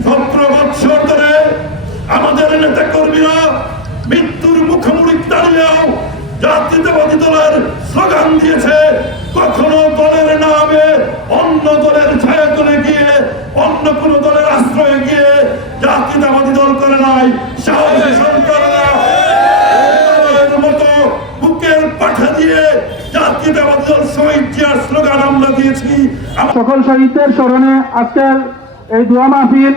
17 বছর ধরে আমাদের নেতা কর্মীরা মৃত্যুর মুখোমুখি দাঁড়িয়েও জাতীয়তাবাদী দলের স্লোগান দিয়েছে। কখনো দলের নামে অন্য দলের ছায়াতলে গিয়ে অন্য কোন দলের আশ্রয়ে গিয়ে জাতীয়তাবাদী দল করে নাই। সাহসী সরকাররা মতো বুকের পাঠা দিয়ে জাতীয়তাবাদী দল শহীদ জিয়ার স্লোগান আমরা দিয়েছি। সকল শহীদদের স্মরণে আজকের এই দোয়া মাহফিল।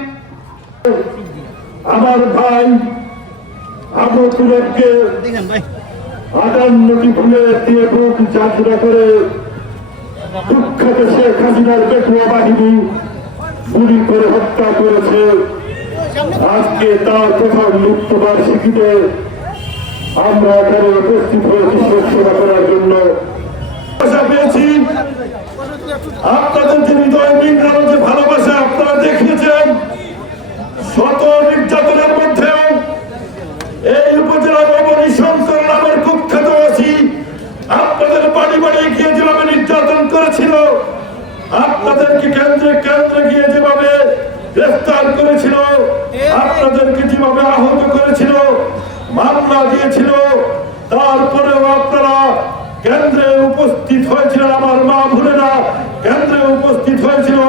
আমার ভাই আবু তুরককে 58টি ফুলে দিয়ে বুক যাত্রা করে দুঃখকে শেখ হাসিনার পেটুয়া বাহিনী গুলি করে হত্যা করেছে। আজকে তার প্রথম মৃত্যুবার্ষিকীতে আমরা এখানে উপস্থিত হয়েছি শোক সভা করার জন্য। ভালোবাসা পেয়েছি, আপনাদের যে হৃদয় নিংড়ানো যে ভালোবাসা আপনারা দেখিয়েছেন, শত নির্যাতনের মধ্যেও এই উপজেলার অবনিশঙ্কর নামের কুখ্যাত আছি আপনাদের বাড়ি বাড়ি গিয়ে যেভাবে নির্যাতন করেছিল, আপনাদেরকে কেন্দ্রে কেন্দ্রে গিয়ে যেভাবে গ্রেফতার করেছিল, আপনাদেরকে যেভাবে আহত করেছিল, মামলা দিয়েছিল, তারপরেও আপনারা কেন্দ্রে উপস্থিত হয়েছিলেন। আমার মা ভুলেরা কেন্দ্রে উপস্থিত হয়েছিল।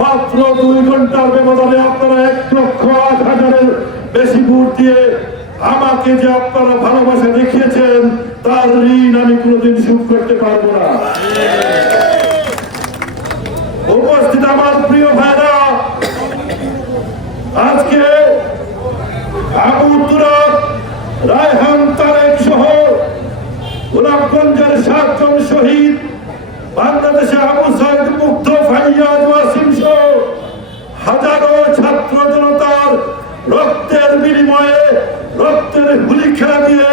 মাত্র 2 ঘন্টার ব্যবধানে আপনারা 1,08,000-এর বেশি ভোট দিয়ে আমাকে যে আপনারা ভালোবাসা দেখিয়েছেন তার ঋণ আমি কোনোদিন শোধ করতে পারবো না। উপস্থিত আমার প্রিয় ভাইরা, আজকে আবু তুরাব, রায়হান, তারেক সহ গোলাপগঞ্জের 7 জন শহীদ, বাংলাদেশে আবু সাইদ, মুগ্ধ, ফাইয়াজ, ওয়াসিম সহ হাজারো ছাত্র জনতার রক্তের বিনিময়ে, রক্তের হুলি খেলা দিয়ে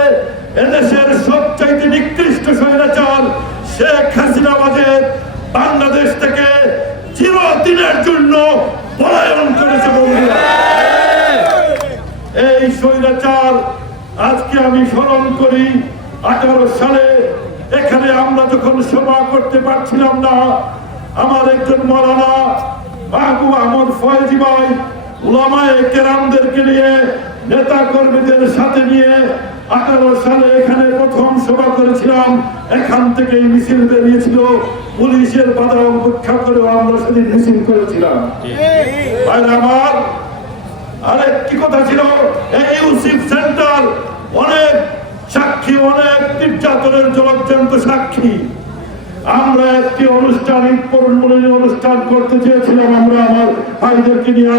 এদেশের সবচাইতে নিকৃষ্ট স্বৈরাচার শেখ হাসিনা বাংলাদেশ থেকে চিরদিনের জন্য পলায়ন করেছে। বন্ধুরা, এই স্বৈরাচার আজকে আমি স্মরণ করি 18 সালে এখানে আমরা যখন সভা করতে পারছিলাম না, আমার একজন মাওলানা মাহবুব আহমদ ফয়েজি ভাই উলামায়ে কেরামদেরকে নিয়ে, নেতা কর্মীদের সাথে নিয়ে 18 সালে এখানে প্রথম সভা করেছিলাম। এখান থেকে মিছিল বেরিয়েছিল, পুলিশের বাধা উপেক্ষা করেও আমরা সেদিন মিছিল করেছিলাম। আমার আরেকটি কথা ছিল, এই ইউসিফ সেন্টার অনেক সাক্ষী, অনেক নির্যাতনের জলজ্যান্ত সাক্ষী। আমরা একটি অনুষ্ঠান, অনুষ্ঠান করতে চেয়েছিলাম, আমরা আমার ভাইদেরকে নিয়ে